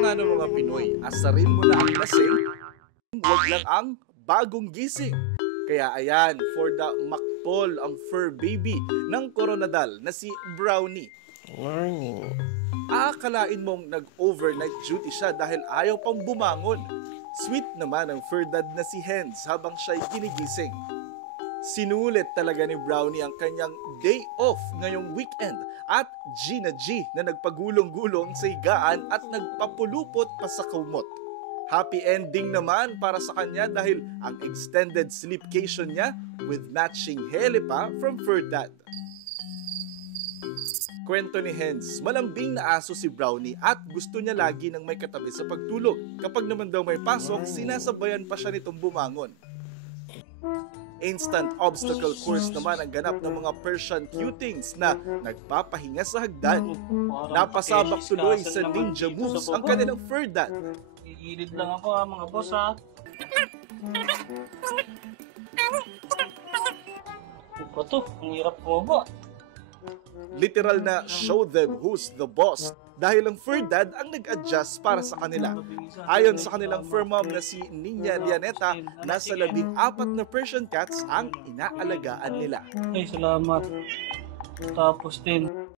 nga ng mga Pinoy, asarin mo na ang lasing, huwag lang ang bagong gising. Kaya ayan, for the makpol ang fur baby ng Coronadal na si Brownie. Morning. Aakalain mong nag-overnight duty siya dahil ayaw pang bumangon. Sweet naman ang fur dad na si Hens habang siya'y ginigising. Sinulit talaga ni Brownie ang kanyang day off ngayong weekend at Gina G na nagpagulong-gulong sa higaan at nagpapulupot pa sa kumot. Happy ending naman para sa kanya dahil ang extended sleepcation niya with matching hele pa from fur dad. Kwento ni Hens, malambing na aso si Brownie at gusto niya lagi ng may katabi sa pagtulog. Kapag naman daw may pasok, sinasabayan pa siya nitong bumangon. Instant obstacle course naman ang ganap ng mga Persian cutings na nagpapahinga sa hagdan. Napasabak tuloy sa ninja moves ang kanilang fur dad. Iilid lang ako mga boss Ito to, ang hirap bumaba. Literal na show them who's the boss dahil ang fur dad ang nag-adjust para sa kanila. Ayon sa kanilang fur mom na si Niña Lianeta, nasa 14 na Persian cats ang inaalagaan nila. Ay, salamat. Tapos din,